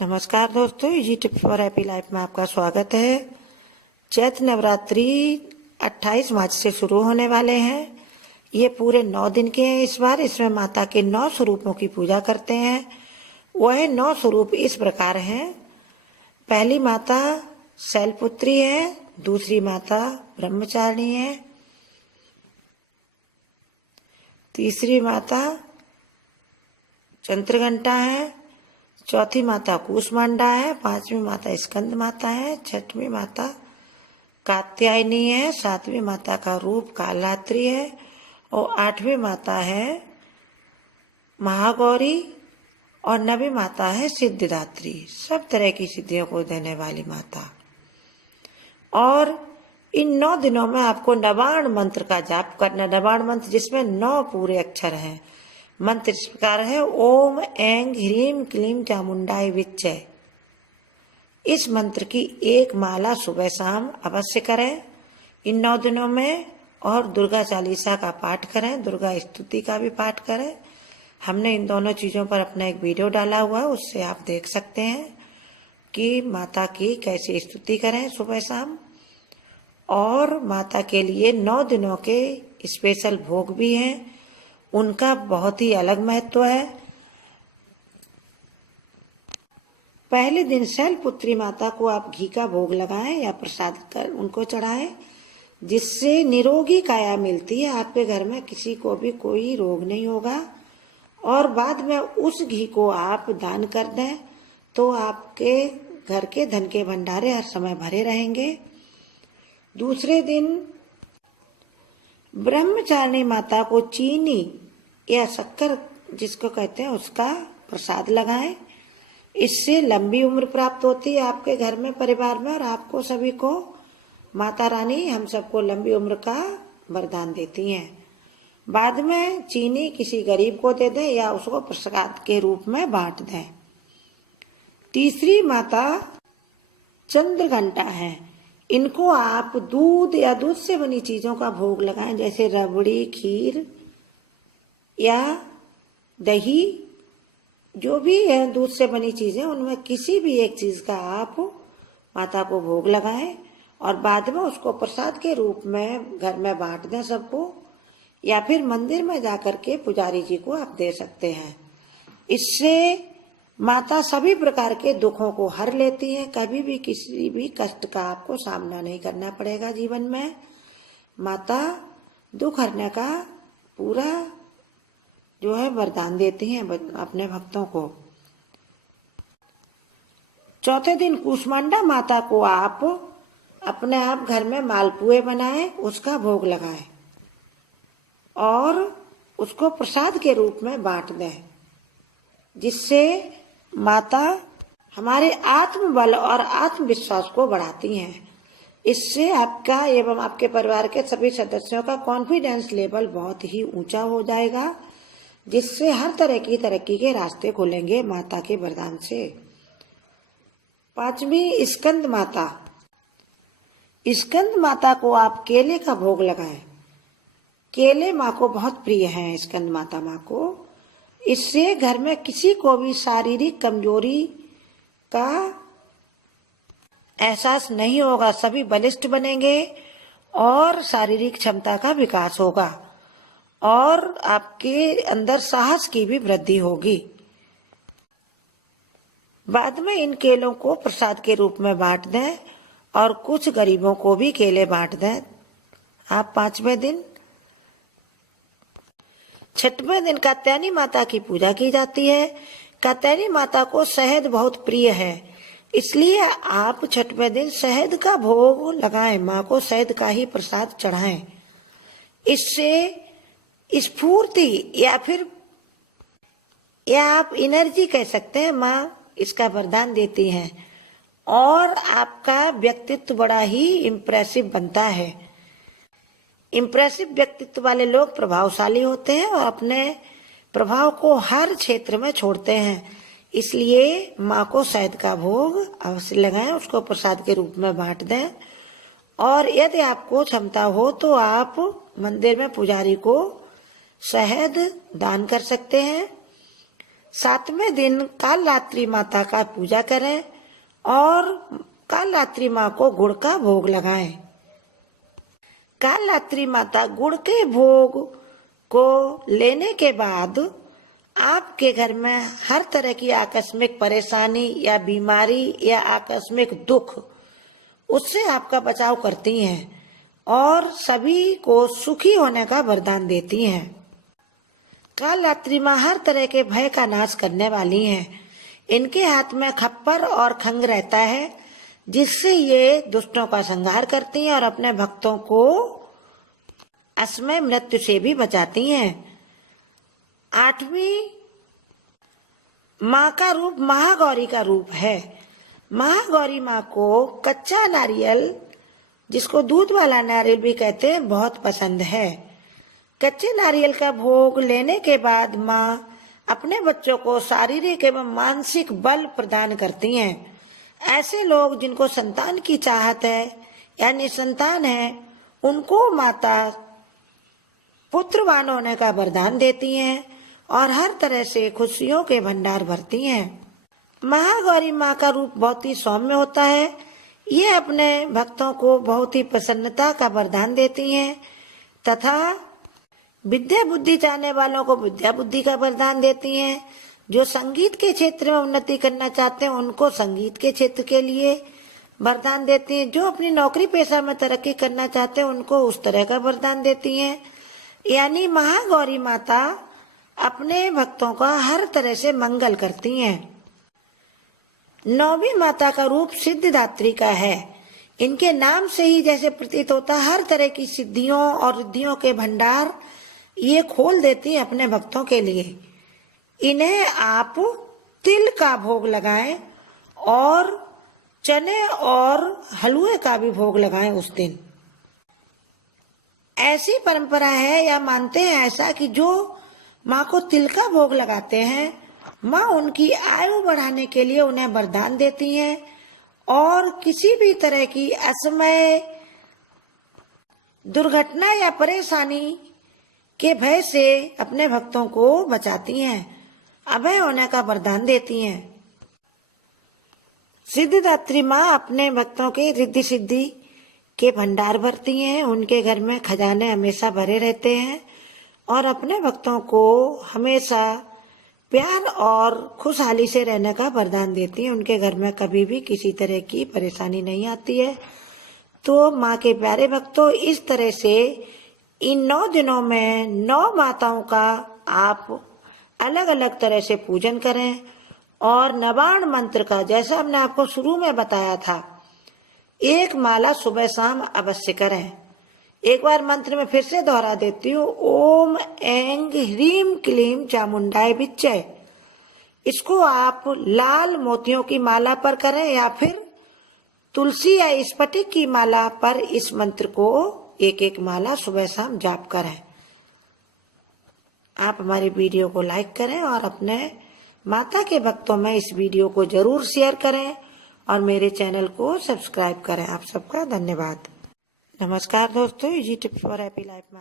नमस्कार दोस्तों, easy tip for happy life में आपका स्वागत है। चैत्र नवरात्रि 28 मार्च से शुरू होने वाले हैं। ये पूरे 9 दिन के हैं। इस बार इसमें माता के 9 स्वरूपों की पूजा करते हैं। वह 9 स्वरूप इस प्रकार हैं। पहली माता शैलपुत्री है, दूसरी माता ब्रह्मचारिणी है, तीसरी माता चंद्रघंटा है, चौथी माता कूष्मांडा है, पांचवी माता स्कंद माता है, छठवीं माता कात्यायनी है, सातवीं माता का रूप कालरात्रि है और आठवीं माता है महागौरी और नवीं माता है सिद्धिदात्री। सब तरह की सिद्धियों को देने वाली माता। और इन 9 दिनों में आपको नवाण मंत्र का जाप करना। नवाण मंत्र जिसमें 9 पूरे अक्षर हैं। मंत्र इस प्रकार है: ओम ऐं ह्रीं क्लीं चामुंडाय विच्चे। इस मंत्र की एक माला सुबह शाम अवश्य करें इन 9 दिनों में। और दुर्गा चालीसा का पाठ करें, दुर्गा स्तुति का भी पाठ करें। हमने इन दोनों चीजों पर अपना एक वीडियो डाला हुआ है, उससे आप देख सकते हैं कि माता की कैसे स्तुति करें सुबह शाम। और माता के लिए 9 दिनों के स्पेशल भोग भी हैं, उनका बहुत ही अलग महत्व है। पहले दिन शैलपुत्री माता को आप घी का भोग लगाएं या प्रसाद कर उनको चढ़ाएं, जिससे निरोगी काया मिलती है। आपके घर में किसी को भी कोई रोग नहीं होगा। और बाद में उस घी को आप दान कर दें तो आपके घर के धन के भंडारे हर समय भरे रहेंगे। दूसरे दिन ब्रह्मचारिणी माता को चीनी या शक्कर जिसको कहते हैं उसका प्रसाद लगाएं। इससे लंबी उम्र प्राप्त होती है आपके घर में, परिवार में। और आपको सभी को माता रानी हम सबको लंबी उम्र का वरदान देती हैं। बाद में चीनी किसी गरीब को दे दें या उसको प्रसाद के रूप में बांट दें। तीसरी माता चंद्रघंटा है। इनको आप दूध या दूध से बनी चीजों का भोग लगाएं, जैसे रबड़ी, खीर या दही। जो भी है दूध से बनी चीजें, उनमें किसी भी एक चीज का आप माता को भोग लगाएं और बाद में उसको प्रसाद के रूप में घर में बांट दें सबको, या फिर मंदिर में जाकर के पुजारी जी को आप दे सकते हैं। इससे माता सभी प्रकार के दुखों को हर लेती हैं। कभी भी किसी भी कष्ट का आपको सामना नहीं करना पड़ेगा जीवन में। माता दुख हरने का पूरा जो है वरदान देती हैं अपने भक्तों को। चौथे दिन कूष्मांडा माता को आप अपने आप घर में मालपुए बनाएं, उसका भोग लगाएं और उसको प्रसाद के रूप में बांट दें, जिससे माता हमारे आत्मबल और आत्मविश्वास को बढ़ाती हैं। इससे आपका एवं आपके परिवार के सभी सदस्यों का कॉन्फिडेंस लेवल बहुत ही ऊंचा हो जाएगा, जिससे हर तरह की तरक्की के रास्ते खुलेंगे माता के वरदान से। पांचवी स्कंद माता। स्कंद माता को आप केले का भोग लगाएं। केले माँ को बहुत प्रिय हैं, स्कंद माता माँ को। इससे घर में किसी को भी शारीरिक कमजोरी का एहसास नहीं होगा। सभी बलिष्ठ बनेंगे और शारीरिक क्षमता का विकास होगा और आपके अंदर साहस की भी वृद्धि होगी। बाद में इन केलों को प्रसाद के रूप में बांट दें और कुछ गरीबों को भी केले बांट दें आप 5वें दिन। 6वें दिन कात्यायनी माता की पूजा की जाती है। कात्यायनी माता को शहद बहुत प्रिय है, इसलिए आप 6वें दिन शहद का भोग लगाएं, माँ को शहद का ही प्रसाद चढ़ाएं। इससे स्फूर्ति या आप एनर्जी कह सकते हैं, माँ इसका वरदान देती हैं और आपका व्यक्तित्व बड़ा ही इम्प्रेसिव बनता है। इम्प्रेसिव व्यक्तित्व वाले लोग प्रभावशाली होते हैं और अपने प्रभाव को हर क्षेत्र में छोड़ते हैं। इसलिए माँ को शहद का भोग अवश्य लगाएं, उसको प्रसाद के रूप में बांट दें। और यदि आपको क्षमता हो तो आप मंदिर में पुजारी को शहद दान कर सकते हैं। 7वें दिन कालरात्रि माता का पूजा करें और कालरात्रि माँ को गुड़ का भोग लगाएं। कालरात्रि माता गुड़ के भोग को लेने के बाद आपके घर में हर तरह की आकस्मिक परेशानी या बीमारी या आकस्मिक दुख, उससे आपका बचाव करती हैं और सभी को सुखी होने का वरदान देती हैं। कालरात्रि माँ हर तरह के भय का नाश करने वाली हैं। इनके हाथ में खप्पर और खंग रहता है, जिससे ये दुष्टों का संहार करती हैं और अपने भक्तों को असमय मृत्यु से भी बचाती हैं। 8वीं माँ का रूप महागौरी का रूप है। महागौरी माँ को कच्चा नारियल, जिसको दूध वाला नारियल भी कहते हैं, बहुत पसंद है। कच्चे नारियल का भोग लेने के बाद माँ अपने बच्चों को शारीरिक एवं मानसिक बल प्रदान करती हैं। ऐसे लोग जिनको संतान की चाहत है या निसंतान है, उनको माता पुत्रवान होने का वरदान देती हैं और हर तरह से खुशियों के भंडार भरती हैं। महागौरी माँ का रूप बहुत ही सौम्य होता है। ये अपने भक्तों को बहुत ही प्रसन्नता का वरदान देती हैं तथा विद्या बुद्धि चाहने वालों को विद्या बुद्धि का वरदान देती हैं। जो संगीत के क्षेत्र में उन्नति करना चाहते हैं, उनको संगीत के क्षेत्र के लिए वरदान देती हैं। जो अपनी नौकरी पेशा में तरक्की करना चाहते हैं, उनको उस तरह का वरदान देती हैं। यानी महागौरी माता अपने भक्तों का हर तरह से मंगल करती हैं। 9वीं माता का रूप सिद्धिदात्री का है। इनके नाम से ही जैसे प्रतीत होता है, हर तरह की सिद्धियों और रिद्धियों के भंडार ये खोल देती है अपने भक्तों के लिए। इन्हें आप तिल का भोग लगाएं और चने और हलवे का भी भोग लगाएं उस दिन। ऐसी परंपरा है या मानते हैं ऐसा कि जो माँ को तिल का भोग लगाते हैं, माँ उनकी आयु बढ़ाने के लिए उन्हें वरदान देती हैं और किसी भी तरह की असमय दुर्घटना या परेशानी के भय से अपने भक्तों को बचाती हैं, अभय होने का वरदान देती हैं। सिद्धिदात्री माँ अपने भक्तों के रिद्धि सिद्धि के भंडार भरती हैं। उनके घर में खजाने हमेशा भरे रहते हैं और अपने भक्तों को हमेशा प्यार और खुशहाली से रहने का वरदान देती हैं। उनके घर में कभी भी किसी तरह की परेशानी नहीं आती है। तो माँ के प्यारे भक्तों, इस तरह से इन 9 दिनों में 9 माताओं का आप अलग अलग तरह से पूजन करें और नवाण मंत्र का, जैसा हमने आपको शुरू में बताया था, 1 माला सुबह शाम अवश्य करें। एक बार मंत्र में फिर से दोहरा देती हूँ, ओम ऐंग ह्रीम क्लीम चामुंडाय विच्चय। इसको आप लाल मोतियों की माला पर करें या फिर तुलसी या स्फटिक की माला पर इस मंत्र को 1-1 माला सुबह शाम जाप करें। आप हमारी वीडियो को लाइक करें और अपने माता के भक्तों में इस वीडियो को जरूर शेयर करें और मेरे चैनल को सब्सक्राइब करें। आप सबका धन्यवाद। नमस्कार दोस्तों, easy tips for happy life में